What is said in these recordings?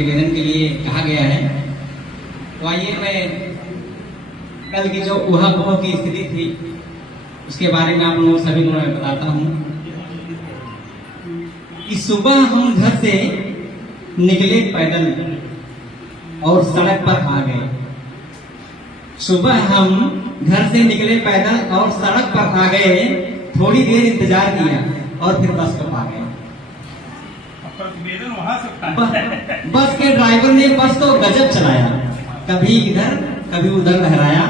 प्रतिवेदन के लिए कहा गया है। तो आइए मैं कल की जो ऊहापोह की स्थिति थी उसके बारे में आप लोगों सभी को मैं बताता हूँ कि सुबह हम घर से निकले पैदल और सड़क पर आ गए। सुबह हम घर से निकले पैदल और सड़क पर आ गए, थोड़ी देर इंतजार किया और फिर बस पर आ गए। बस के ड्राइवर ने बस तो गजब चलाया, कभी इधर कभी उधर लहराया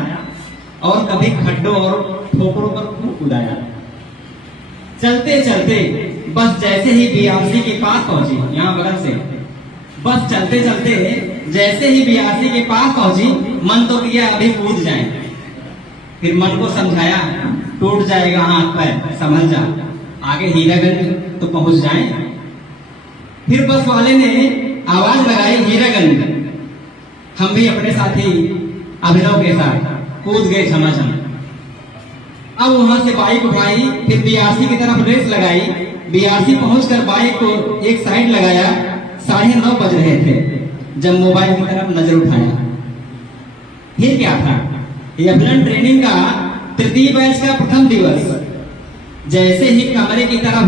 और कभी खड्डों और ठोकरों पर खूब उड़ाया। चलते चलते बस जैसे ही बीआरसी के पास पहुंची, यहाँ बगल से बस चलते चलते जैसे ही बीआरसी के पास पहुंची, मन तो किया अभी कूद जाए। फिर मन को समझाया टूट जाएगा हाथ पैर, संभल जा, आगे हीरागंज तो पहुंच जाए। फिर बस वाले ने आवाज लगाई हीरागंज। हम भी अपने साथी अभिनव के साथ कूद गए झमाझम। अब वहां से बाइक उठाई, फिर बीआरसी की तरफ रेस लगाई। बीआरसी पहुंचकर बाइक को एक साइड लगाया। 9:30 बज रहे थे जब मोबाइल की तरफ नजर उठाया। फिर क्या था, ये अभिनव ट्रेनिंग का तृतीय बैच का प्रथम दिवस। जैसे ही कमरे की तरफ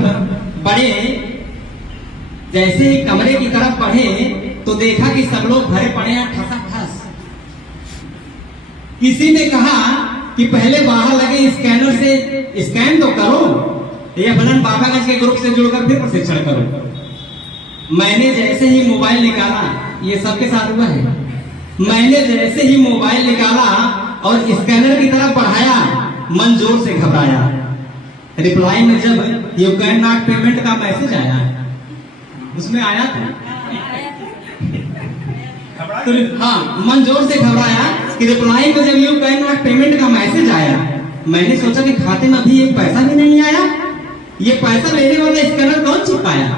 बढ़े तो देखा कि सब लोग भरे पड़े हैं ठसाठस। किसी ने कहा कि पहले बाहर लगे स्कैनर से स्कैन तो करो, ये बनन बाबागंज के ग्रुप से जुड़कर फिर प्रशिक्षण करो। मैंने जैसे ही मोबाइल निकाला, ये सबके साथ हुआ है, मैंने जैसे ही मोबाइल निकाला और स्कैनर की तरफ बढ़ाया, मन जोर से घबराया। रिप्लाई में जब यू कैन नॉट पेमेंट का मैसेज आया, उसमें आया था तो हाँ, मन जोर से घबराया कि रिप्लाई में जब यू कैन नॉट पेमेंट का मैसेज आया, मैंने सोचा कि खाते में अभी एक पैसा भी नहीं आया, ये पैसा लेने वाला स्कैनर कौन छिपाया।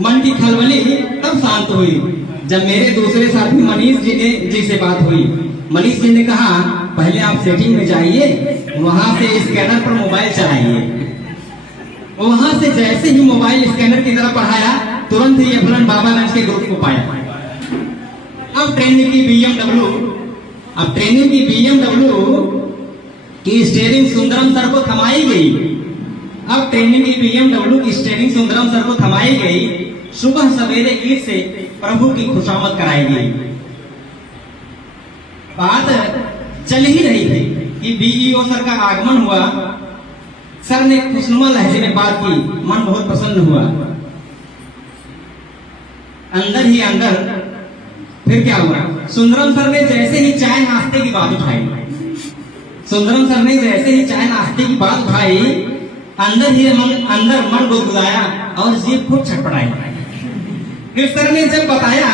मन की खलबली तब शांत हुई जब मेरे दूसरे साथी मनीष जी से बात हुई। मनीष जी ने कहा पहले आप सेटिंग में जाइए, वहां से स्कैनर पर मोबाइल चलाइए। वहां से जैसे ही मोबाइल स्कैनर की तरफ बढ़ाया, तुरंत ही अपना बाबागंज के ग्रुप को पाया। अब ट्रेनिंग की बीएमडब्ल्यू की स्टीयरिंग सुंदरम सर को थमाई गई। सुबह सवेरे ईट से प्रभु की खुशामद कराई गई। बात चल ही रही थी कि बीईओ सर का आगमन हुआ। सर ने खुशनुमा लहजे में बात की, मन बहुत प्रसन्न हुआ। अंदर ही अंदर फिर क्या हुआ, सुंदरम सर ने जैसे ही चाय नाश्ते की बात उठाई, अंदर मन गुदगुदाया और जीभ खूब छटपटाई। फिर सर ने जब बताया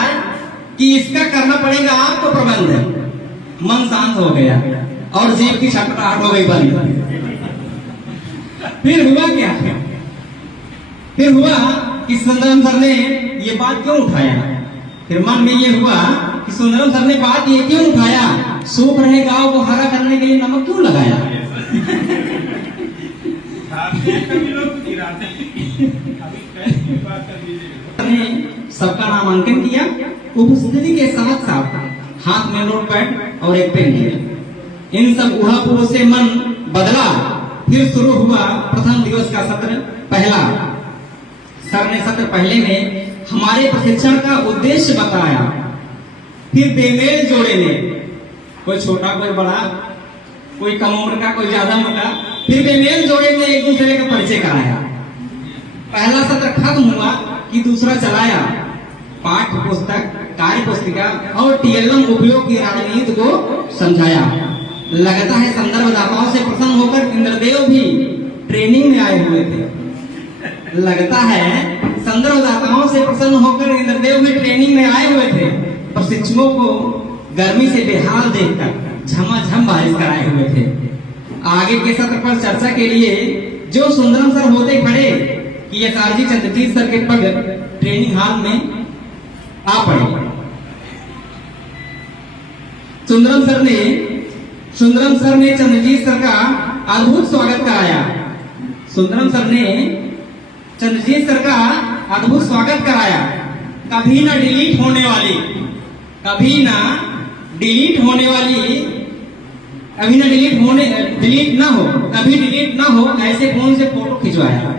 कि इसका करना पड़ेगा आपको प्रबंध, मन शांत हो गया और जीभ की छटपटाहट हो गई बंद। फिर हुआ क्या, फिर हुआ कि सुंदरम सर ने ये बात क्यों उठाया। फिर मन में ये हुआ कि सुंदरम सर ने बात ये क्यों उठाया, सूख रहे गांव को हरा करने के लिए नमक क्यों लगाया। सबका नामांकन किया, उपस्थिति के साथ साथ हाथ में नोट पैड और एक पेन लिया। इन सब ऊहापोह से मन बदला। फिर शुरू हुआ प्रथम दिवस का सत्र पहला। सर ने सत्र पहले में हमारे प्रशिक्षण का उद्देश्य बताया। फिर बेमेल जोड़े ने, कोई छोटा कोई बड़ा, कोई कम उम्र का कोई ज्यादा मोटा, फिर बेमेल जोड़े ने एक दूसरे का परिचय कराया। पहला सत्र खत्म हुआ कि दूसरा चलाया। पाठ्य पुस्तक, कार्य पुस्तिका और टीएलएम उपयोग की रणनीति को समझाया। लगता है संदर्भदाताओं से प्रसन्न होकर इंद्रदेव भी ट्रेनिंग में आए हुए थे। प्रशिक्षुओं को गर्मी से बेहाल देखकर झमाझम बारिश कराए हुए थे। आगे के सत्र पर चर्चा के लिए जो सुंदरम सर होते खड़े कि एसआरजी चंद्रजीत सर के पग ट्रेनिंग हॉल में आ पड़े। सुंदरम सर ने चंद्रजीत सर का अद्भुत स्वागत कराया। कभी ना डिलीट होने वाली, कभी ना डिलीट होने वाली, कभी ना डिलीट ना हो, कभी डिलीट ना हो ऐसे फोन से फोटो खिंचवाया,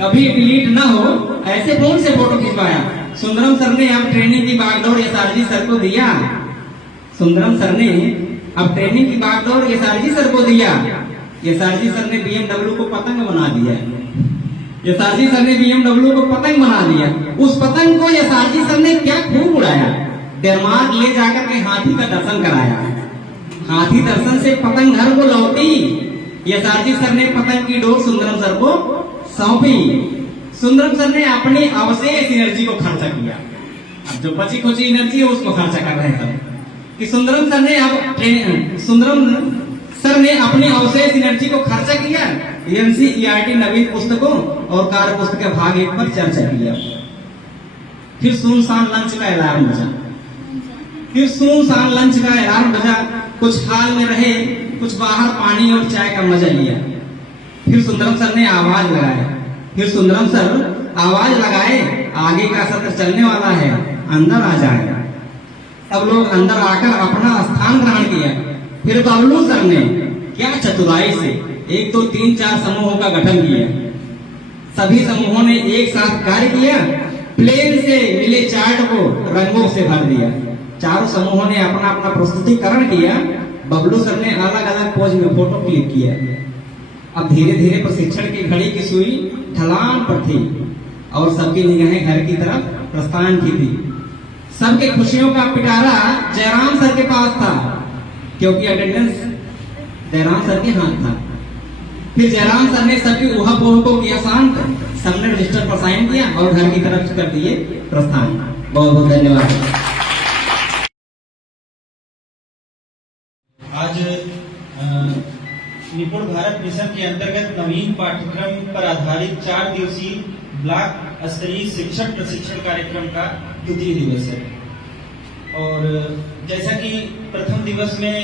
कभी डिलीट ना हो ऐसे फोन से फोटो खिंचवाया। सुंदरम सर ने अब ट्रेनिंग की बागडोर एसआरजी सर को दिया, सुंदरम सर ने अब ट्रेनिंग की बागडोर एसआरजी सर को दिया। एसआरजी सर ने BMW को पतंग बना दिया, एसआरजी सर ने BMW को पतंग बना दिया। उस पतंग को एसआरजी सर ने क्या खूब उड़ाया, डेनमार्क ले जाकर के हाथी का दर्शन कराया। हाथी दर्शन से पतंग घर को लौटी, एसआरजी सर ने पतंग की डोर सुंदरम सर को सौंपी। सुंदरम सर ने अपनी अवशेष एनर्जी को खर्चा किया, अब जो बची खुची एनर्जी है उसको खर्चा कर रहे थे कि सुंदरम सर ने अपनी अवशेष एनर्जी को खर्चा किया। NCERT नवीन पुस्तकों और कार्य पुस्तक भाग 1 पर चर्चा किया। फिर सुनसान लंच का अलार्म बजा, फिर सुनसान लंच का अलार्म बजा। कुछ हाल में रहे, कुछ बाहर पानी और चाय का मजा लिया। फिर सुंदरम सर ने आवाज लगाया, फिर सुंदरम सर आवाज लगाए, आगे का सत्र चलने वाला है, अंदर आ जाए। सब लोग अंदर आकर अपना स्थान ग्रहण किया। फिर बबलू सर ने क्या चतुराई से 1 2 3 4 समूहों का गठन किया। सभी समूहों ने एक साथ कार्य किया, प्लेन से मिले चार्ट को रंगों से भर दिया। चारों समूहों ने अपना अपना प्रस्तुतिकरण किया। बबलू सर ने अलग अलग पोज में फोटो क्लिक किया। अब धीरे धीरे प्रशिक्षण की घड़ी की सुई ढलान पर थी और सबकी निगाहें घर की तरफ प्रस्थान की थी। सबके खुशियों का पिटारा जयराम सर के पास था, क्योंकि अटेंडेंस जयराम सर के हाथ था। फिर जयराम सर ने सबकी ऊहापोह को किया शांत, सबने रजिस्टर पर साइन किया और घर की तरफ कर दिए प्रस्थान। बहुत बहुत धन्यवाद। आज निपुण भारत मिशन के अंतर्गत नवीन पाठ्यक्रम पर आधारित 4 दिवसीय ब्लॉक स्तरीय शिक्षक प्रशिक्षण कार्यक्रम का द्वितीय दिवस है। और जैसा कि प्रथम दिवस में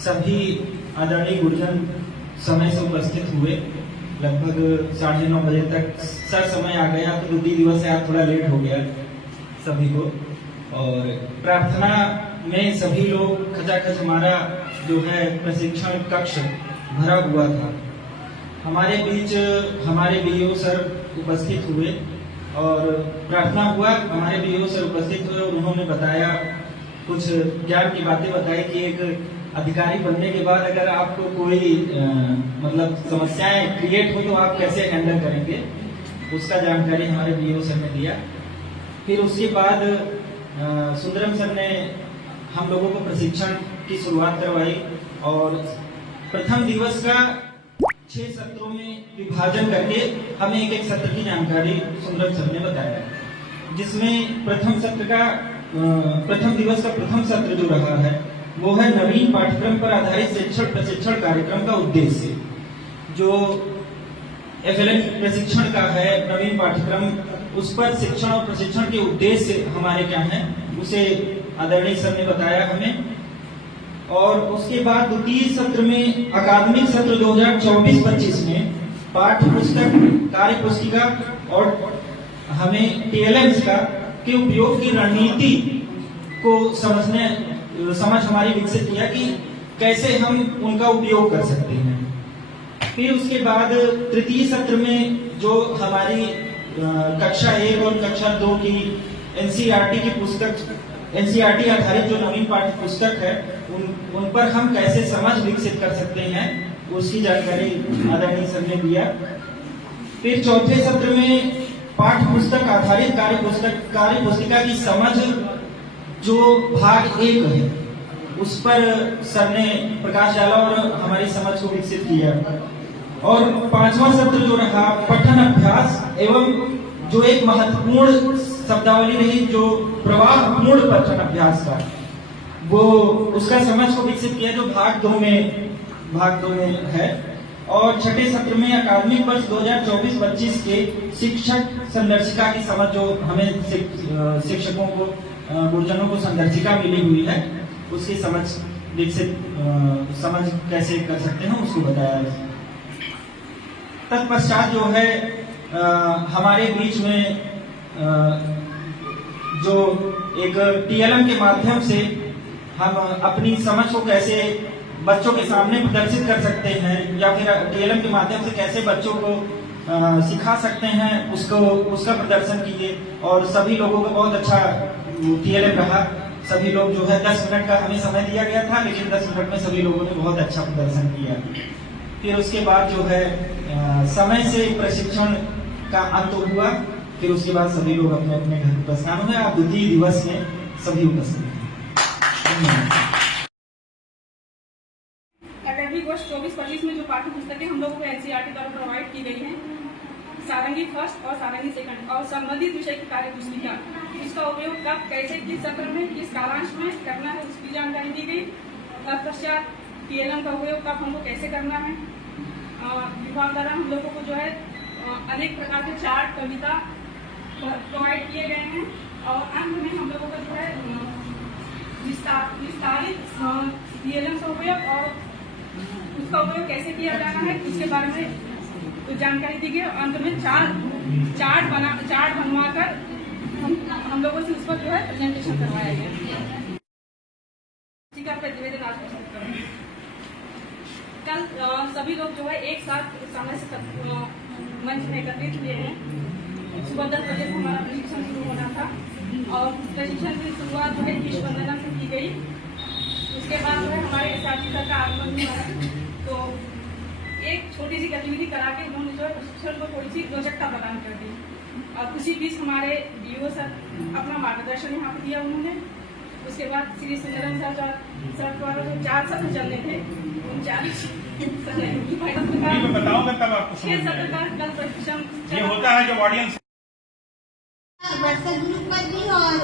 सभी आदरणीय गुरुजन समय से उपस्थित हुए, लगभग 9:30 बजे तक सर समय आ गया, तो द्वितीय दिवस से आज थोड़ा लेट हो गया सभी को। और प्रार्थना में सभी लोग खचाखच हमारा जो है प्रशिक्षण कक्ष भरा हुआ था। हमारे बीच हमारे बीओ सर उपस्थित हुए और प्रार्थना हुआ, हमारे बीओ सर उपस्थित हुए और उन्होंने बताया, कुछ ज्ञान की बातें बताई कि एक अधिकारी बनने के बाद अगर आपको कोई मतलब समस्याएं क्रिएट हो तो आप कैसे हैंडल करेंगे, उसका जानकारी हमारे बीओ सर ने दिया। फिर उसके बाद सुंदरम सर ने हम लोगों को प्रशिक्षण की शुरुआत करवाई और प्रथम दिवस का 6 सत्रों में विभाजन करके हमें एक एक सत्र की जानकारी सुंदरम सर ने बताया, जिसमें प्रथम दिवस का प्रथम सत्र जो रहा है वो है नवीन पाठ्यक्रम पर आधारित शिक्षण प्रशिक्षण कार्यक्रम का उद्देश्य। जो FLN प्रशिक्षण का है नवीन पाठ्यक्रम, उस पर शिक्षण और प्रशिक्षण के उद्देश्य हमारे क्या हैं उसे आदरणीय सर ने बताया हमें। और उसके बाद द्वितीय सत्र में अकादमिक सत्र 2024-25 में पाठ्य पुस्तक, कार्य पुस्तिका और हमें TLMs का के उपयोग की रणनीति को समझ हमारी विकसित किया कि कैसे हम उनका उपयोग कर सकते हैं। फिर उसके बाद तृतीय सत्र में जो हमारी कक्षा 1 और कक्षा 2 की NCERT की पुस्तक, NCERT आधारित जो नवीन पाठ्य पुस्तक है उन पर हम कैसे समझ विकसित कर सकते हैं उसकी जानकारी आदरणीय सर ने दिया। फिर चौथे सत्र में पाठ्य पुस्तक आधारित कार्य पुस्तिका की समझ जो भाग 1 है उस पर सर ने प्रकाश डाला और हमारी समझ को विकसित किया। और 5वां सत्र जो रहा पठन अभ्यास एवं जो एक महत्वपूर्ण शब्दावली रही जो प्रवाहपूर्ण पठन अभ्यास का, वो उसका समझ को विकसित किया जो भाग 2 में है। और छठे सत्र में अकादमिक वर्ष 2024-25 के शिक्षक संदर्शिका की समझ जो हमें शिक्षकों को गुरुजनों को संदर्शिका मिली हुई है उसकी समझ विकसित समझ कैसे कर सकते हैं उसको बताया। तत्पश्चात जो है हमारे बीच में जो एक टीएलएम के माध्यम से हम अपनी समझ को कैसे बच्चों के सामने प्रदर्शित कर सकते हैं या फिर टीएलएम के माध्यम से कैसे बच्चों को सिखा सकते हैं उसका प्रदर्शन किए और सभी लोगों का बहुत अच्छा टीएलएम रहा। सभी लोग जो है 10 मिनट का हमें समय दिया गया था, लेकिन 10 मिनट में सभी लोगों ने बहुत अच्छा प्रदर्शन किया। फिर उसके बाद जो है समय से प्रशिक्षण का अंत हुआ। फिर उसके बाद सभी लोग अपने अपने घर प्रस्थान हुए। आप द्वितीय दिवस में सभी उपस्थित हैं। अकादमिक वर्ष 24-25 में जो पाठ्य पुस्तकें हम लोगों को एनसीईआरटी द्वारा प्रोवाइड की गई हैं, सारंगी फर्स्ट और सारंगी सेकंड और संबंधित विषय की कार्य पुस्तिका, इसका उपयोग कब कैसे किस सत्र में किस कालांश में करना है उसकी जानकारी दी गई। तत्पश्चात टीएलएम का उपयोग कब हमको कैसे करना है। विभाग द्वारा हम लोगों को जो है अनेक प्रकार के चार्ट कविता प्रोवाइड किए गए हैं और अंत में हम लोगों को जो है विस्तारित टीएलएम का उपयोग और उसका उपयोग कैसे किया जाना है उसके बारे में तो जानकारी दी गई। अंत में चार्ट बनवाकर हम लोगों से उस पर जो है प्रेजेंटेशन करवाया गया। प्रतिवेदन आज प्रस्तुत करेंगे। कल सभी लोग जो है एक साथ समय से मंच में एकत्रित हुए हैं। सुबह 10 बजे से हमारा प्रशिक्षण शुरू होना था और प्रशिक्षण की शुरुआत जो है ईश वंदना से की गई। उसके बाद जो है हमारे साथी का आगमन हुआ तो एक छोटी सी गतिविधि करा के उन्होंने जो है प्रशिक्षण को थोड़ी सी रोचकता प्रदान कर दी और उसी बीच हमारे डीओ सर अपना मार्गदर्शन यहाँ पे दिया उन्होंने। उसके बाद श्री सुंदरम सर द्वारा जो 4 सत्र चलने थे उन 4 बताऊंगा तब आपको समझ में आएगा। कल प्रशिक्षण ये होता है जो ऑडियंस व्हाट्सएप ग्रुप पर भी और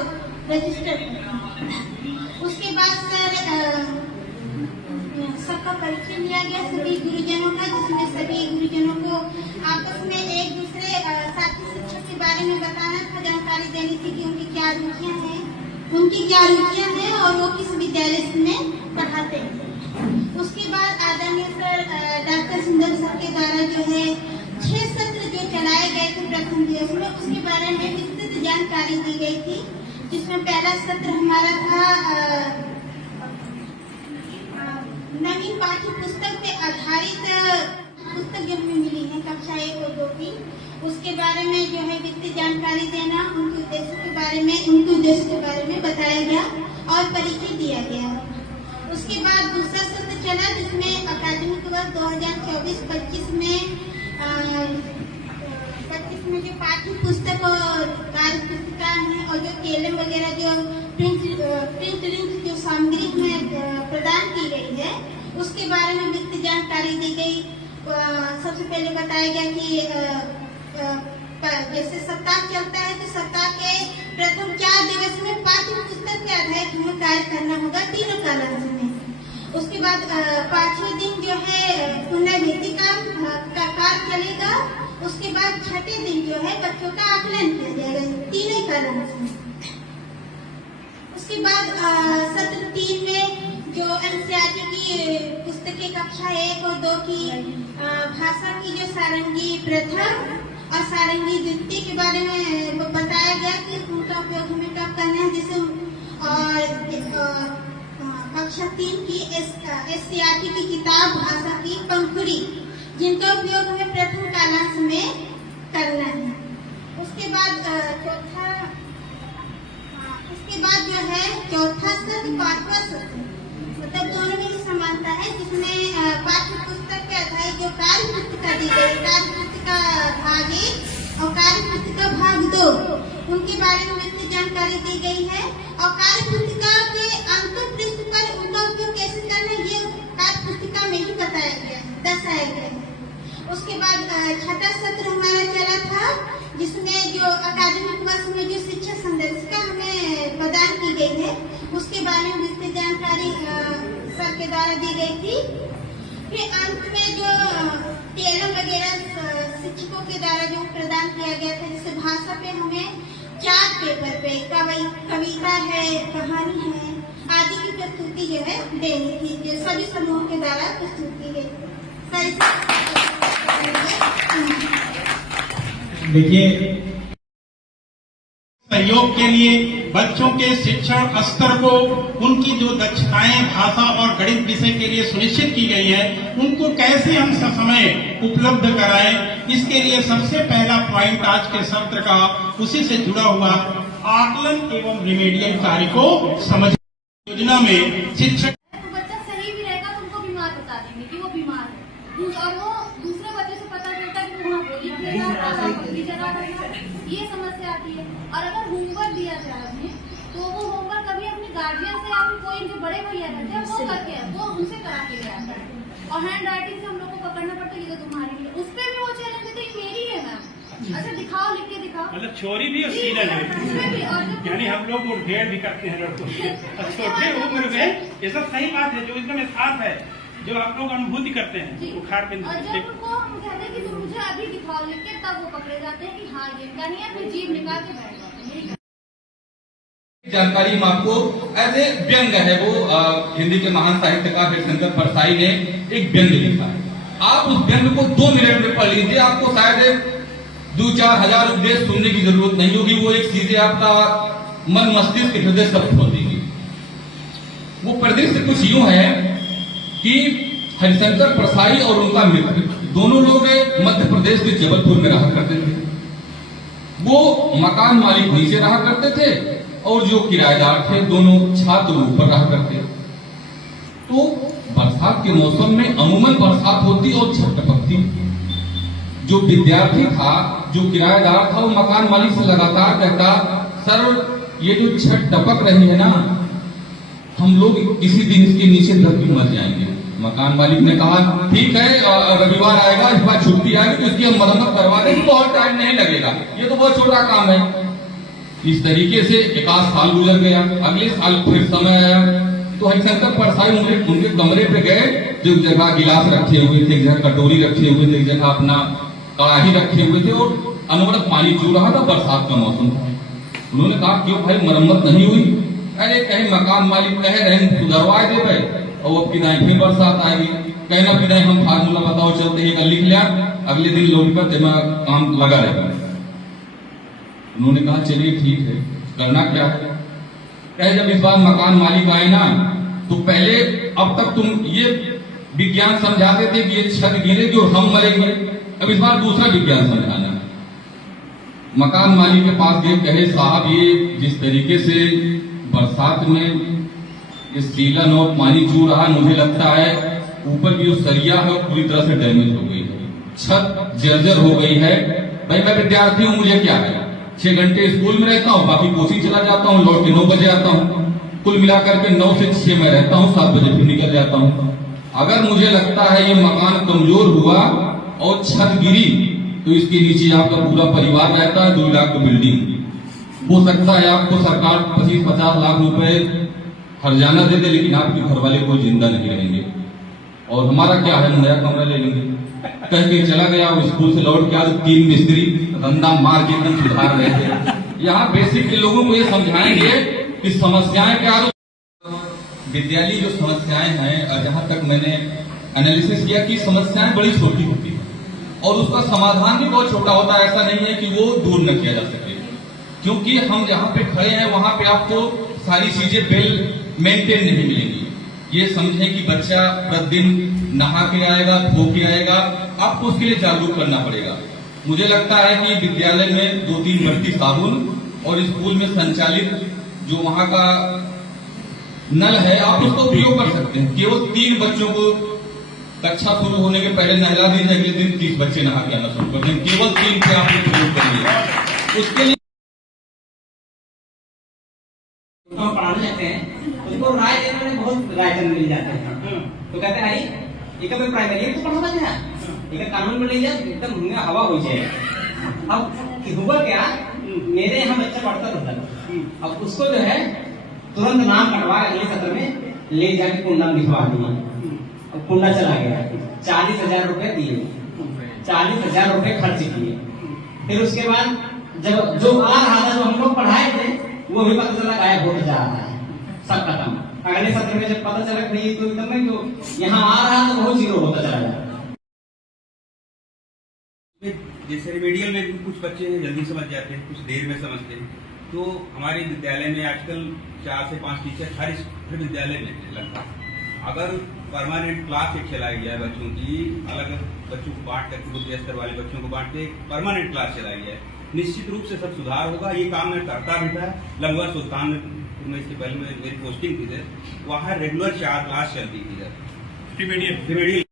रजिस्टर। उसके बाद सर सबका परिचय लिया गया सभी गुरुजनों का, जिसमें सभी गुरुजनों को आपस में एक दूसरे साथी शिक्षक के बारे में बताना था, जानकारी देनी थी कि उनकी क्या रुचियां हैं और वो किस विद्यालय में पढ़ाते हैं। उसके बाद आदरणीय सर डॉक्टर सुंदर सर के द्वारा जो है 6 सत्र जो चलाए गए थे प्रथम दिवस में, उसके बारे में विस्तृत जानकारी दी गई थी। जिसमें पहला सत्र हमारा था नवीन पाठ्य पुस्तक पे आधारित पुस्तक जो हमें मिली है कक्षा 1 और 2 की, उसके बारे में जो है विस्तृत जानकारी देना, उनके उद्देश्य के बारे में बताया गया और परिचय दिया गया। उसके बाद दूसरा सत्र चला जिसमें अकादमिक वर्ष 2024-25 में जो पाठ्य पुस्तक और कार्य पुस्तिका है और जो टीएलएम वगैरह जो प्रिंट लिंक जो सामग्री में प्रदान की गई है उसके बारे में विस्तृत जानकारी दी गई। सबसे पहले बताया गया कि जैसे सप्ताह चलता है तो सप्ताह के प्रथम 4 दिवस में पाठ्य पुस्तक के आधारित हमें कार्य करना होगा 3 कालांश में। उसके बाद 5वें दिन जो है पुनरावृत्ति का कार्य चलेगा। उसके बाद 6ठे दिन जो है बच्चों का आकलन किया जाएगा 3 कालांश में। उसके बाद सत्र 3 में जो एनसीईआरटी की पुस्तकें कक्षा 1 और 2 की भाषा की जो सारंगी प्रथम और सारंगी द्वितीय के बारे में बताया गया कि उनका उपयोग हमें कब करना है। जैसे और कक्षा 3 की एनसीईआरटी की किताब भाषा की पंखुड़ी, जिनका उपयोग हमें प्रथम कालांश में करना है। उसके बाद जो है चौथा सत्र 5वां सत्र, मतलब दोनों में ही समानता है, जिसमें पाठ्य पुस्तक के आधारित जो कार्य पुस्तिका दी गई, कार्य पुस्तिका भाग 1 और कार्य पुस्तिका भाग 2, उनके बारे में विस्तृत जानकारी दी गई है। और कार्य पुस्तिका के अंतिम पृष्ठ पर उनका उपयोग कैसे करना है ये कार्य पुस्तिका में ही बताया गया, दर्शाया गया है। उसके बाद 6ठा सत्र हमारा चला था जिसमें जो अकादमिक वर्ष में जो शिक्षा संदर्शिका हमें प्रदान की गई है उसके बारे में विस्तृत जानकारी सर के द्वारा दी गई थी। फिर अंत में जो टीएलएम वगैरह शिक्षकों के द्वारा जो प्रदान किया गया था, जैसे भाषा पे हमें 4 पेपर पे कविता है, कहानी है आदि की प्रस्तुति जो है देनी थी, जो सभी समूहों के द्वारा प्रस्तुत की गई। देखिए सहयोग के लिए बच्चों के शिक्षण स्तर को, उनकी जो दक्षताएं भाषा और गणित विषय के लिए सुनिश्चित की गई है, उनको कैसे हम समय उपलब्ध कराएं, इसके लिए सबसे पहला पॉइंट आज के सत्र का उसी से जुड़ा हुआ आकलन एवं रिमेडियल कार्य को समझ। योजना में शिक्षक तो बच्चा सही भी रहेगा तो उनको बीमार बता देंगे कि वो बीमार है, और वो दूसरे बच्चे से पता चलता है कि वहाँ गोली खेला ये समस्या आती है। और अगर होमवर्क दिया जाए उन्हें तो वो होमवर्क कभी अपने गार्जियन से या फिर कोई जो बड़े भैया रहते हैं वो करके वो उनसे करा के ले आता है। और हैंड राइटिंग से हम लोग को पकड़ना पड़ता है, ये तो तुम्हारी है, उस पर भी वो चैलेंज देते हैं मेरी है मैम, अच्छा दिखाओ, लिख के दिखाओ। मतलब चोरी भी और सीजन है, यानी हम लोग मुठभेड़ भी करते हैं लड़कों से छोटे उम्र में। ये सब सही बात है, जो एकदम यथार्थ है, जो आप लोग अनुभूति करते हैं बुखार पे। और जब उनको हम कहते हैं कि तुम मुझे अभी दिखाओ लिख के, तब वो पकड़े जाते हैं कि हाँ ये क्या नहीं है, फिर जीभ निकाल के बैठ जाते हैं। जानकारी हम आपको ऐसे व्यंग है, वो हिंदी के महान साहित्यकार हरिशंकर परसाई ने एक व्यंग लिखा है। आप उस व्यंग को 2 मिनट में पढ़ लीजिए, आपको शायद 2-4 हजार उपदेश सुनने की जरूरत नहीं होगी, वो एक चीजें आपका मन मस्तिष्क हृदय सब खोल देगी। वो परिदृश्य कुछ यूं है कि हरिशंकर परसाई और उनका मित्र दोनों लोग मध्य प्रदेश के जबलपुर में रहा करते थे। वो मकान मालिक नीचे रहा करते थे और जो किराएदार थे दोनों छात्र ऊपर रहा करते। तो बरसात के मौसम में अमूमन बरसात होती और छत टपकती। जो विद्यार्थी था, जो किराएदार था, वो मकान मालिक से लगातार कहता, सर ये जो छत टपक रही है ना, हम लोग किसी दिन इसके नीचे दब के मर जाएंगे। मकान मालिक ने कहा ठीक है, रविवार आएगा, इस बार छुट्टी आएगी तो इसकी हम मरम्मत करवा देंगे, बहुत टाइम नहीं लगेगा, ये तो बहुत छोटा काम है। इस तरीके से 1 साल गुजर गया। अगले साल फिर समय आया तो हरिशंकर परसाई उनके कमरे पे गए, जो जगह गिलास रखे हुए थे, एक जगह कटोरी रखे हुए थे, एक जगह अपना कड़ाही रखे हुए थे और अनवरत पानी चू रहा था, बरसात का मौसम था। उन्होंने कहा क्यों भाई मरम्मत नहीं हुई? अरे कहीं मकान मालिक कह रहे हैं सुधरवा दे भाई, और वो पिदाई फिर बरसात आएगी, कहना पिदाई हम फार्मूला बताओ चलते हैं, लिख लिया, अगले दिन लौट कर दिमाग काम लगा रहेगा। उन्होंने कहा चलिए ठीक है, करना क्या है? कहे जब इस बार मकान मालिक आए ना, तो पहले अब तक तुम ये विज्ञान समझाते थे कि ये छत गिरेगी और हम मरेंगे, अब इस बार दूसरा विज्ञान समझाना। मकान मालिक के पास गए, कहे साहब ये जिस तरीके से बरसात में ये सीलन और पानी चू रहा, मुझे लगता है ऊपर की जो सरिया है वो पूरी तरह से डैमेज हो गई है, छत जर्जर हो गई है। भाई मैं विद्यार्थी हूँ, मुझे क्या है, 6 घंटे स्कूल में रहता हूँ, बाकी कोचिंग चला जाता हूँ, लौट के 9 बजे आता हूँ, कुल मिलाकर के 9 से 6 में रहता हूँ, 7 बजे फिर निकल जाता हूँ। अगर मुझे लगता है ये मकान कमजोर हुआ और छत गिरी तो इसके नीचे आपका पूरा परिवार रहता है, 2 लाख की बिल्डिंग हो सकता है, आपको सरकार 25-50 लाख रुपए हर्जाना दे दे, लेकिन आपके घर वाले कोई जिंदा नहीं रहेंगे। और हमारा क्या है, नया कमरा ले लेंगे। कह के चला गया, स्कूल से लौट के आज 3 मिस्त्री धंधा मार के एकदम सुधार रहे थे। यहाँ बेसिक लोगों को ये समझाएंगे कि समस्याएं क्या। विद्यालय जो समस्याएं हैं, जहां तक मैंने एनालिसिस किया कि समस्याएं बड़ी छोटी होती है और उसका समाधान भी बहुत छोटा होता है। ऐसा नहीं है कि वो दूर न किया जा सके, क्योंकि हम जहाँ पे खड़े हैं वहां पे आपको सारी चीजें वेल मेंटेन नहीं मिलेंगी। ये समझें कि बच्चा प्रतिदिन नहा के आएगा, धो के आएगा, आपको उसके लिए जागरूक करना पड़ेगा। मुझे लगता है कि विद्यालय में 2-3 बल्टी साबुन और स्कूल में संचालित जो वहां का नल है, आप उसका उपयोग कर सकते हैं। केवल 3 बच्चों को कक्षा शुरू होने के पहले नहला दीजिए, अगले दिन 30 बच्चे नहा के आना शुरू कर दें। केवल 3 पे आप उपयोग करिए। उसके लिए हम पढ़ाने लगते हैं, उसको राय देने में बहुत रायजन मिल जाते हैं। तो कहते हैं एक प्राइमरी तो पढ़ा था, एक कानून बन लिया, एकदम हवा हो जाए। अब हुआ क्या, मेरे यहाँ बच्चा पढ़ता था, अब उसको जो है तुरंत नाम कटवा अगले सत्र में ले जाके कुंडा लिखवा दिया। अब कुंडा चला गया, 40,000 रुपए दिए, 40,000 रुपए खर्च किए। फिर उसके बाद जब जो आ रहा था, जो हम लोग पढ़ाए थे, वो भी पता चला गायब होता जा रहा है, सब खत्म। अगले सत्र में जब पता चला कि तो एकदम में जो यहाँ आ रहा था वो 0 होता चला जाता। जैसे रिमेडियल में कुछ बच्चे जल्दी समझ जाते हैं, कुछ देर में समझते हैं, तो हमारे विद्यालय में आजकल 4 से 5 टीचर हर विद्यालय में है लगभग। अगर परमानेंट क्लास एक चलाई जाए बच्चों की, अलग बच्चों को बांट करके बुद्ध स्तर वाले बच्चों को बांट के परमानेंट क्लास चलाई जाए, निश्चित रूप से सब सुधार होगा। ये काम मैं करता भी था लंबा सुल्तान में, इसके पहले मेरी पोस्टिंग थी, वहाँ रेगुलर 4 क्लास चलती थी रिमेडियल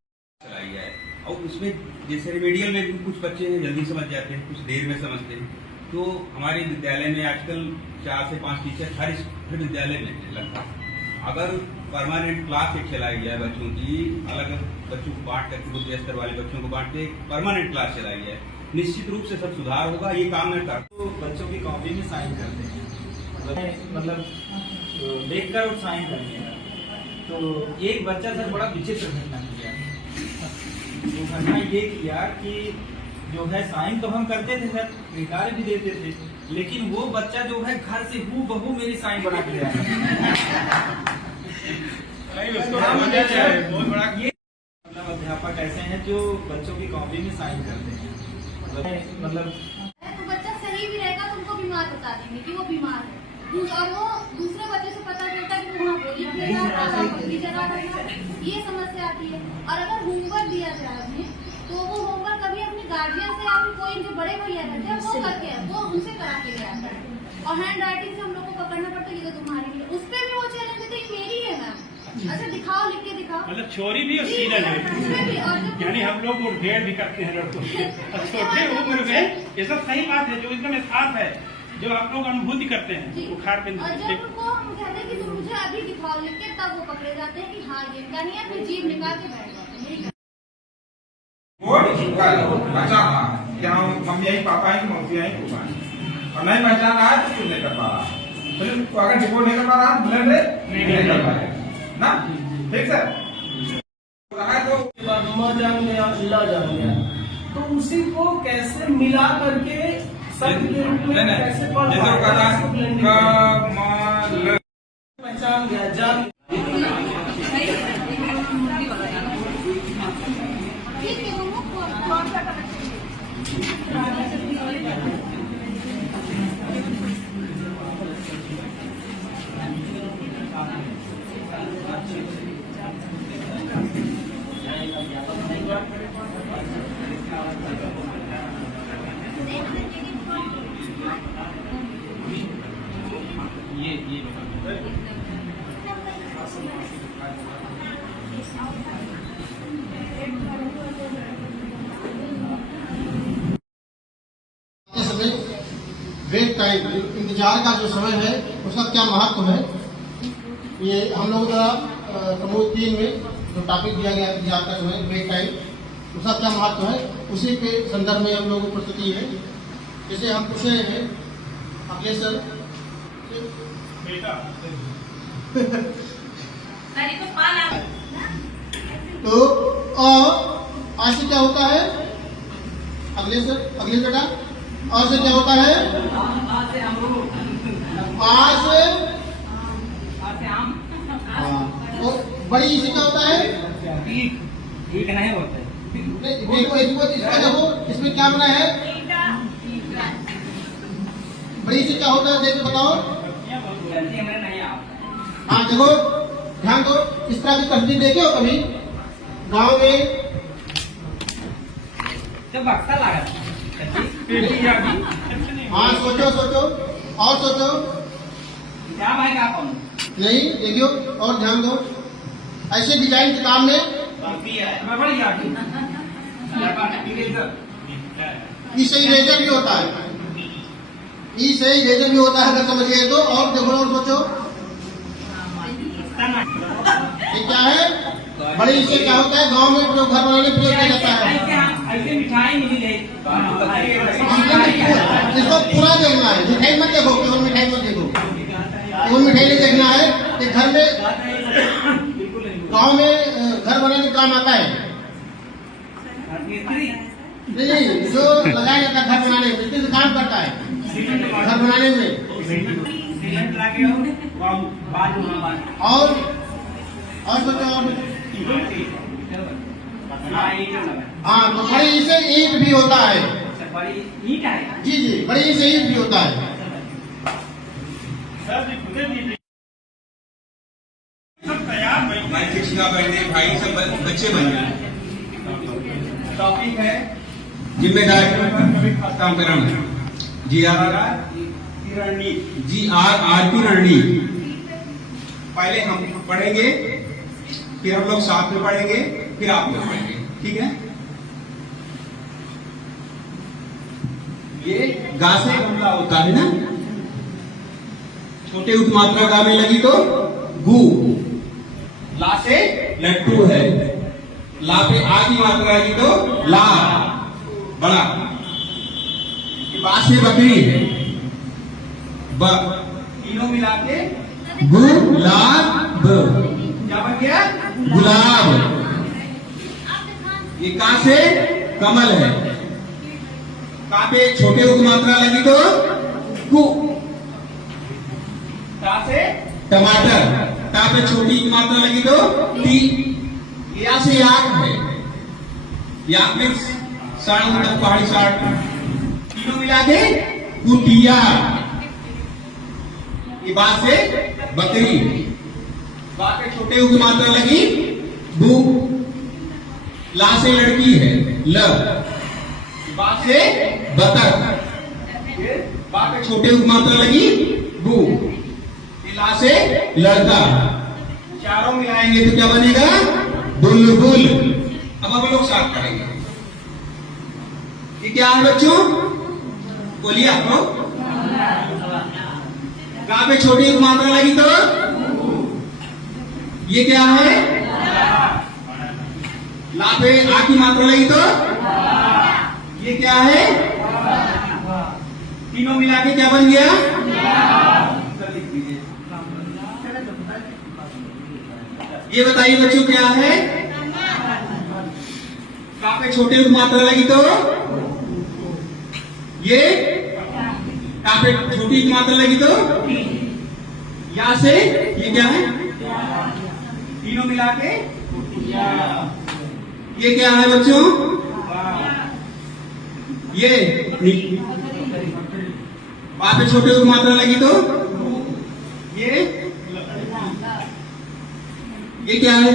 चलाई जाए। और उसमें जैसे रिमेडियल में भी कुछ बच्चे हैं जल्दी समझ जाते हैं, कुछ देर में समझते हैं। तो हमारे विद्यालय में आजकल 4 से 5 टीचर हर विद्यालय में है लगभग। अगर परमानेंट क्लास एक चलाई जाए बच्चों की, अलग बच्चों को बांट करके बुद्ध स्तर वाले बच्चों को बांट के परमानेंट क्लास चलाई जाए, निश्चित रूप से सब सुधार होगा। ये काम मैं करता तो बच्चों की कॉपी में साइन करते हैं, मतलब देखकर और साइन करते हैं। तो एक बच्चा सर बड़ा विचित्र घटना किया। तो घटना ये किया कि जो है साइन तो हम करते थे सर, स्वीकार भी देते थे, लेकिन वो बच्चा जो है घर से हूबहू मेरी साइन बना के लाया। ये मतलब अध्यापक ऐसे हैं जो बच्चों की कॉपी में साइन करते हैं, मतलब तो बच्चा सही भी रहेगा तो उनको बीमार बता देंगे कि वो बीमार है, और वो दूसरे बच्चे से पता चलता है कि वहाँ बोली ये समस्या आती है। और अगर होमवर्क दिया जाए उन्हें, तो वो होमवर्क कभी अपने गार्जियन से या फिर कोई जो बड़े भैया रहते हैं वो करके वो उनसे करा के ले आता है। और हैंड राइटिंग से हम लोग को पकड़ना पड़ता है, ये तो तुम्हारी भी है। उस पर भी वो चैलेंज देते हैं मेरी है मैम, अच्छा दिखाओ, लिख के दिखाओ। मतलब चोरी भी और सीधा नहीं, यानी हम लोग मुठभेड़ भी करते हैं लड़कों से। छोटे उम्र में ये सब सही बात है, जो एकदम साफ है, जो आप लोग अनुभूति करते हैं बुखार पे। और जब उनको हम कहते हैं कि तुम मुझे अभी दिखाओ लिख के, तब वो पकड़े जाते हैं कि हाँ ये इनका नहीं है, फिर जीभ निकाल के बैठ जाते हैं। पहचाना क्या मम्मी आई पापा आई मौसी आई फूफा और नहीं पहचान रहा तो कुछ नहीं कर पा रहा, तो अगर रिपोर्ट नहीं कर पा रहा बुलेट नहीं कर पाएगा ना, ठीक सर। तो जान गया अल्लाह जान गया, तो उसी को कैसे मिला करके शब्द के रूप में कैसे पहचान गया जान। ब्रेक टाइम इंतजार का जो समय है उसका क्या महत्व है, ये हम लोग द्वारा समूह 3 में जो टॉपिक दिया गया इंतजार का समय ब्रेक टाइम, उसका क्या महत्व है, उसी के संदर्भ में हम लोगों को प्रस्तुति है। जैसे हम पूछ रहे हैं अगले सर तो आज से क्या होता है, अगले बेटा आज से क्या होता है, आज से और बड़ी से क्या होता है, ठीक नहीं होता है। देखो इसका देखो इसमें क्या बना है, बड़ी से क्या होता है देखो बताओ। हाँ देखो ध्यान दो, इस तरह की तस्वीर देखे हो कभी गांव में, जब अक्सर लगा हाँ सोचो और सोचो, क्या भाई आप नहीं देखियो और ध्यान दो, ऐसे डिजाइन किताब में ई से इरेजर भी होता है, ई से इरेजर भी होता है अगर समझ गए तो। और देखो और सोचो ये क्या है, बड़े इससे क्या होता है, गांव में जो घर बनाने प्रयोग किया जाता है। ऐसे मिठाई मिली है, इसको पूरा देखना है, मिठाई मत देखो, केवल मिठाई मत देखो, केवल मिठाई नहीं देखना है कि घर में गांव में घर बनाने काम आता है, नहीं जो लगाया जाता है घर बनाने में, मिस्त्री से काम करता है घर बनाने में। और सोचो और हाँ तो बड़ी से ईंट भी होता है, जी बड़ी से ईंट भी होता है। सब तैयार बैठे। हमारी शिक्षिका बहने भाई सब बच्चे बन गए। टॉपिक है जिम्मेदारी काम करना। GRR की रणनीति। पहले हम पढ़ेंगे, फिर हम लोग साथ में पढ़ेंगे, फिर आप लोग पढ़ेंगे, ठीक है। ये गा से गमला होता है ना, छोटे उत्मात्रा गा में लगी तो गु, ला से लट्टू है, ला पे आ की मात्रा लगी तो ला बड़ा, बा से बकरी है, ब, तीनों मिला के गुलाब, क्या बन गया गुलाब। ये का से कमल है, का पे छोटे उत्मात्रा लगी तो कु, ता से टमाटर, ता पे छोटी मात्रा लगी तो टी, या से याक है, याक में साढ़ मतलब पहाड़ी साढ़, तीनों मिला के कुटिया। ये बात से बकरी, बात के छोटे उग मात्रा लगी बू, ला से लड़की है ल, बात से बतख, बात के छोटे उग मात्रा लगी बू, ला से लड़का। चारों मिलाएंगे तो क्या बनेगा बुलबुल। अब हम लोग साथ पढ़ेंगे। ये क्या है बच्चों, बोलिए आप लोग। गा पे छोटी उग मात्रा लगी तो ये क्या है, ला पे आ की मात्रा लगी तो ये क्या है, तीनों मिला के क्या बन गया, ये बताइए बच्चों क्या है। का पे छोटे उग मात्रा लगी तो ये, का पे छोटी उग मात्रा लगी तो या से ये क्या है, तीनों मिला के ये क्या है बच्चों, ये बा पे छोटे उग मात्रा लगी तो ये क्या है,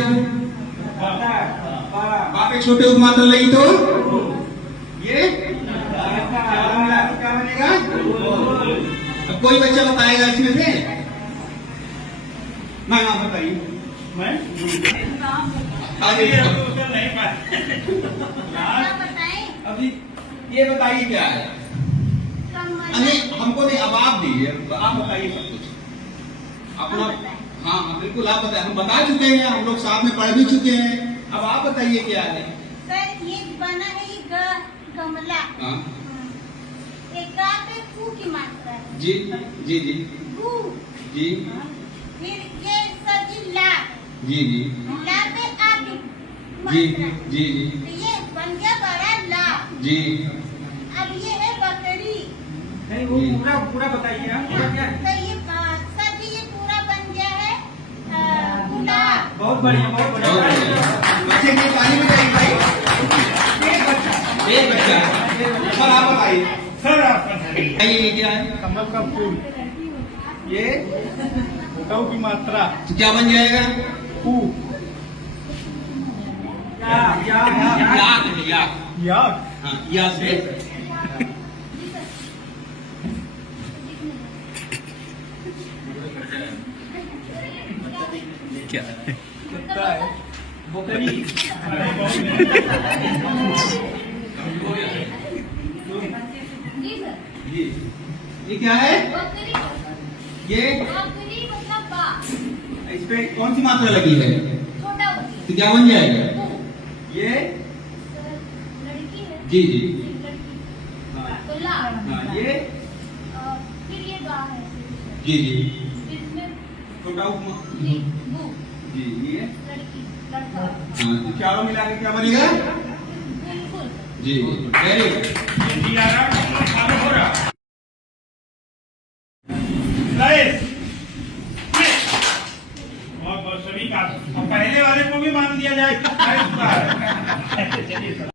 बा पे छोटे उग मात्रा लगी तो ये क्या बनेगा। अब कोई बच्चा बताएगा इसमें से, ना बताइए। मैं अभी ये बताइए क्या है, अरे हमको नहीं, अब आप दीजिए, आप बताइए सब कुछ अपना। हाँ बिल्कुल आप बताइए, हम बता चुके हैं, हम लोग साथ में पढ़ भी चुके हैं, अब आप बताइए क्या है। सर ये बना है ये गमला, हाँ एक गा पे कू की मात्रा है, जी जी जी कू, जी, फिर ये सजी ला, जी जी ला पे आ की जी मात्रा, जी जी तो ये बन गया बड़ा ला। जी। अब ये है बकरी, नहीं वो पूरा पूरा बताइए आप, पूरा क्या है। तो ये सर जी ये पूरा बन गया है गुलाब। बहुत बढ़िया, बहुत बढ़िया। बच्चे के पानी में जाएगी भाई, एक बच्चा और आप बताइए सर आप बताइए। ये क्या है, कमल का फूल, ये टौ की मात्रा तो क्या बन जाएगा, कू, याक है, याक। याक, हाँ या से क्या है बकरी। जी सर, ये क्या है, बकरी, ये बकरी मतलब बा, इस पे कौन सी मात्रा लगी है, छोटा बकरी, तो क्या बन जाएगा, कू, ये सर लड़की है, जी जी लड़की, हाँ तो ला, ये फिर ये गा है, जी जी फिर इसमें छोटा जी बू, जी ये लड़की, लड़का, हाँ तो चारों मिला के क्या बनेगा, बिल्कुल जी वेरी गुड। चालू हो रहा गाइस, बहुत सभी का और पहले वाले को भी मान दिया जाए। चलिए सर,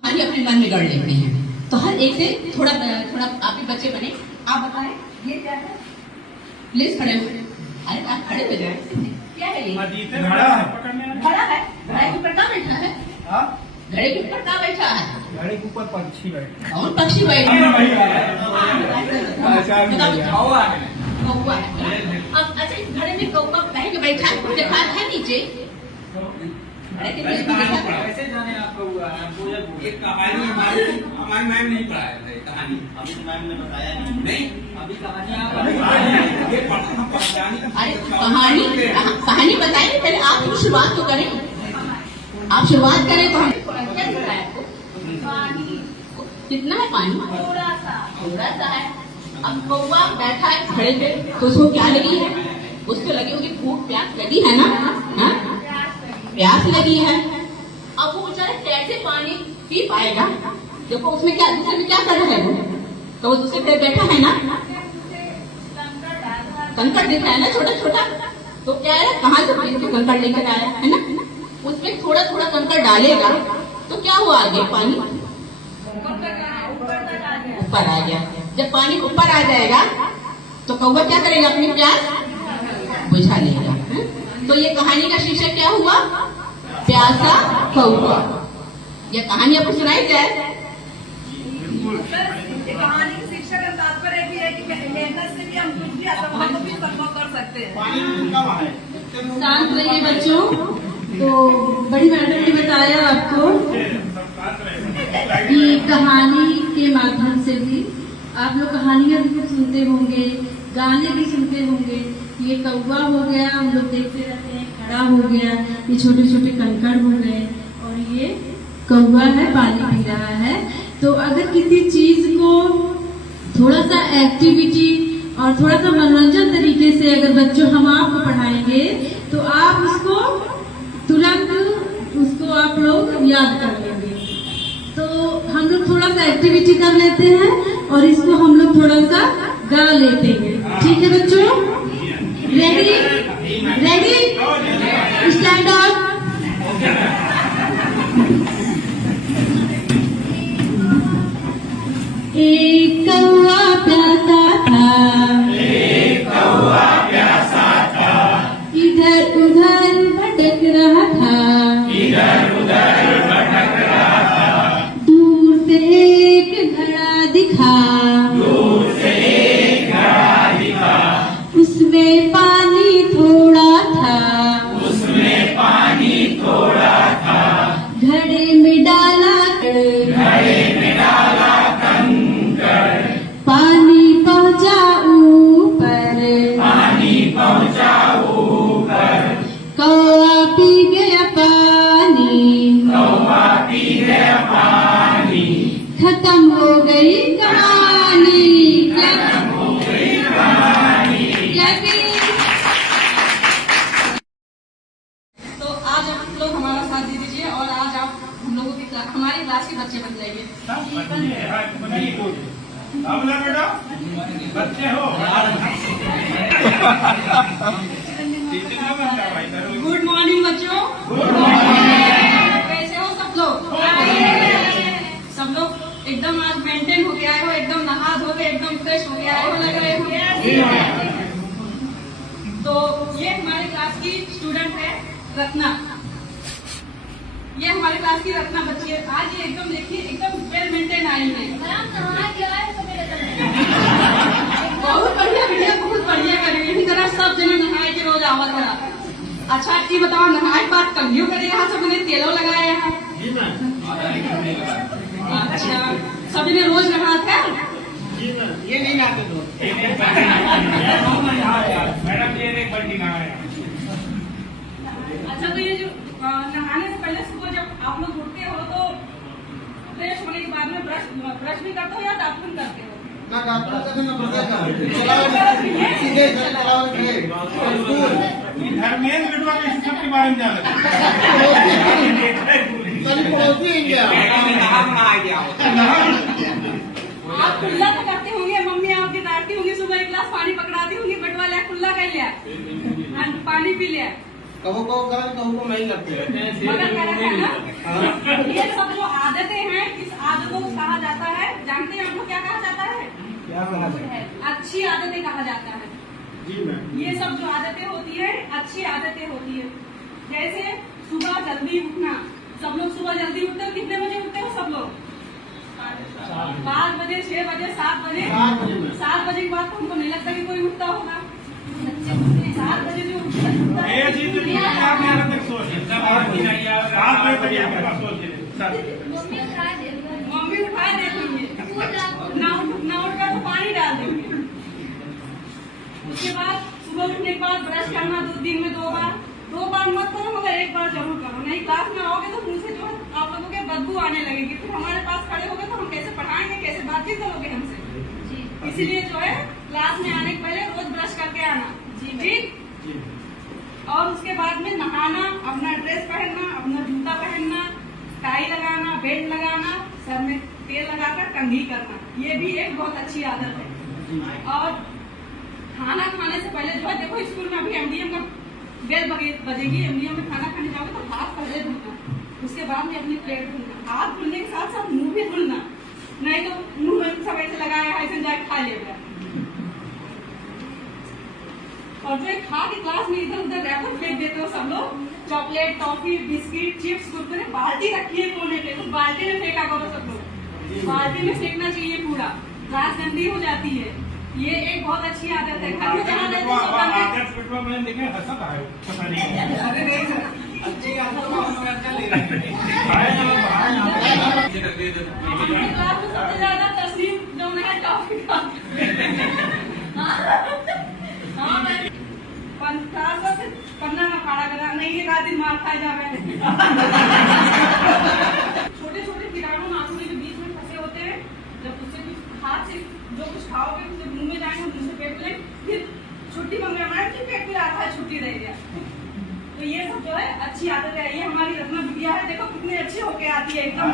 कहानी अपने मन में गढ़ लेते हैं, तो हर एक से थोड़ा थोड़ा आप भी बच्चे बने। आप बताएं ये क्या है, प्लीज खड़े हो। अरे आप खड़े हो जाए। क्या है ये? घड़ा है, घड़ा है। घड़े के ऊपर कहाँ बैठा है? घड़े के ऊपर कहाँ बैठा है? घड़े के ऊपर पक्षी बैठा और पक्षी बैठा है। कौवा है। कौवा है। अब अच्छा इस घड़े में कौवा कहीं के बैठा है? देखा है नीचे? घड़े के नीचे देखा है? कैसे जाने आपको हुआ है? एक कहानी हमारी मैम नहीं पढ़ाया था, ये कहानी अभी तो मैम ने बताया नहीं, अभी कहानी ये हम पहचानी अरे कहानी बताइए पहले। आप लोग शुरुआत तो करें। आप शुरुआत करें तो हम क्या दिखाया आपको? कितना है पानी? थोड़ा सा है। अब कौवा बैठा है खड़े पे तो उसको क्या लगी है? उसको लगी होगी भूख प्यास लगी है ना? हाँ? प्यास लगी है। अब वो बेचारा कैसे पानी पी पाएगा? देखो उसमें क्या दूसरे में क्या कर रहा है वो? तो वो दूसरे पे बैठा है ना, कंकड़ दिख रहा है ना छोटा छोटा। तो क्या है कहाँ से कंकड़ लेकर आया है ना? उसमें थोड़ा थोड़ा कंकड़ डालेगा तो क्या हुआ आगे पानी ऊपर आ गया। जब पानी ऊपर आ जाएगा तो कौवा क्या करेगा? अपनी प्यास बुझा लेगा। तो ये कहानी का शीर्षक क्या हुआ? प्यासा कौवा। ये कहानी आपको सुनाई जाए। कहानी की शिक्षा का तात्पर्य भी है कि मेहनत से भी हम कुछ भी असंभव भी संभव कर सकते हैं। शांत रहिए बच्चों। तो बड़ी मैडम ने बताया आपको कि कहानी के माध्यम से भी आप लोग कहानियां भी सुनते होंगे, गाने भी सुनते होंगे। ये कौवा हो गया, हम लोग देखते रहते हैं, खड़ा हो गया, ये छोटे छोटे कंकड़ हो गए, और ये कौवा है पानी पी रहा है। तो अगर किसी चीज को थोड़ा सा एक्टिविटी और थोड़ा सा मनोरंजन तरीके से अगर बच्चों हम आपको पढ़ाएंगे तो आप उसको तुरंत उसको आप लोग याद कर लेंगे। तो हम लोग थोड़ा सा एक्टिविटी कर लेते हैं और इसको हम लोग थोड़ा सा गा लेते हैं। ठीक है बच्चों? Ready ready stand up. एक कौवा प्यासा था, एक कौवा प्यासा था, इधर उधर भटक रहा था, इधर उधर भटक रहा था। दूर से एक घड़ा दिखा, दूर से एक घड़ा दिखा, उसमें पानी थोड़ा था, उसमें पानी थोड़ा था। घड़े में डाला घड़े में डाला पानी पहुंचा ऊपर, पानी पहुंचा ऊपर। कौवा पी गया पानी, कौवा पी गया पानी। खत्म हो गई कहानी, खत्म हो गई कहानी। तो आज आप लोग हमारा साथ दे दीजिए और आज आप हम लोगों की हमारी क्लास के बच्चे बन जाइए। बेटा बच्चे हो। गुड मॉर्निंग बच्चों। कैसे हो सब लोग? सब लोग एकदम आज मेंटेन होके आए हो, एकदम नहा धो के एकदम फ्रेश होके आए हो लग रहे हो। तो ये हमारे क्लास की स्टूडेंट है रत्ना। ये हमारे क्लास की रत्ना बच्ची है। आज ये एकदम देखिए एकदम वेल मेंटेन आई है। बहुत बढ़िया बढ़िया बहुत बढ़िया करेंगे। इसी तरह सब जने नहाए के रोज आवत है। अच्छा ये बताओ नहाए बात कमियों करे यहाँ सब ने तेलों लगाए हैं? अच्छा सभी ने रोज नहाते हैं? ये नहीं नहाते तो मैडम ये एक बल्टी नहाया। अच्छा तो ये जो नहाने से पहले सुबह जब आप लोग उठते हो तो फ्रेश होने के बाद में ब्रश भी करते हो या दातुन करते हो? ना दातुन करते ना सीधे धर्मेंद्र विधवा के शिक्षक के बारे में जाना आप खुला तो करते होंगे, मम्मी आपकी डांटती होंगी, सुबह एक गिलास पानी पकड़ाती होंगी, बटवा लिया खुला कर लिया, पानी पी लिया। कबो को करें कबो को नहीं लगते। ये सब जो आदतें हैं इस आदतों को कहा जाता है, जानते हैं आप लोग क्या कहा जाता है? क्या कहा जाता है? अच्छी आदतें कहा जाता है। जी मैम। ये सब जो आदतें होती है अच्छी आदतें होती है। जैसे सुबह जल्दी उठना, सब लोग सुबह जल्दी उठते हो, कितने बजे उठते हो सब लोग? 5 बजे, 6 बजे, 7 बजे। 7 बजे के बाद तो हमको नहीं लगता कि कोई उठता होगा। 7 बजे जो उठता है मम्मी उठा देती है, ना उठकर तो पानी डाल देंगे। उसके बाद सुबह उठने के बाद ब्रश करना, 2 दिन में 2 बार मत करो, मगर 1 बार जरूर करो, नहीं क्लास में आओगे तो मुंह से जो आप लोगों के बदबू आने लगेगी, फिर हमारे पास खड़े होगे तो हम कैसे पढ़ाएंगे, कैसे बातचीत करोगे हमसे। इसीलिए जो है क्लास में आने के पहले रोज ब्रश करके आना, ठीक। और उसके बाद में नहाना, अपना ड्रेस पहनना, अपना जूता पहनना, टाई लगाना, बेल्ट लगाना, सर में तेल लगाकर कंघी करना, ये भी एक बहुत अच्छी आदत है। और खाना खाने से पहले जो है, देखो स्कूल में अभी एमडीएम का बेल बजेगी, एमडीएम में खाना खाने जाओगे तो हाथ पहले धुलना, उसके बाद में अपनी प्लेट धुलना, हाथ धुलने के साथ साथ मुंह भी धुलना, नहीं तो मुंह में सब ऐसे लगाया है, ऐसे जाके खा लेगा। और जो खा के क्लास में इधर उधर रैपर फेंक देते हो सब लोग, chocolate, toffee, biscuit, chips, Kurkure, बाल्टी रखी है कोने पे, तो बाल्टी में फेंका करो सब लोग, बाल्टी में फेंकना चाहिए पूरा, क्लास गंदी हो जाती है। ये एक बहुत अच्छी आदत है। घर में जहाँ रहते हैं सब सबसे ज्यादा तस्लीम जो है टॉफी का, पन्ना में खड़ा करा नहीं, 1 आध दिन मार खाए जा रहे हैं। छोटे छोटे कीटाणु नाखून के बीच में फंसे होते हैं, जब उससे कुछ हाथ से जो कुछ खाओगे उससे मुंह में जाएंगे, मुंह से पेट ले, फिर छुट्टी मंगा मैडम जी पेट में आता है, छुट्टी रह गया। तो ये सब जो है अच्छी आदत है, ये हमारी रत्ना बिटिया है, देखो कितनी अच्छी होके आती है एकदम।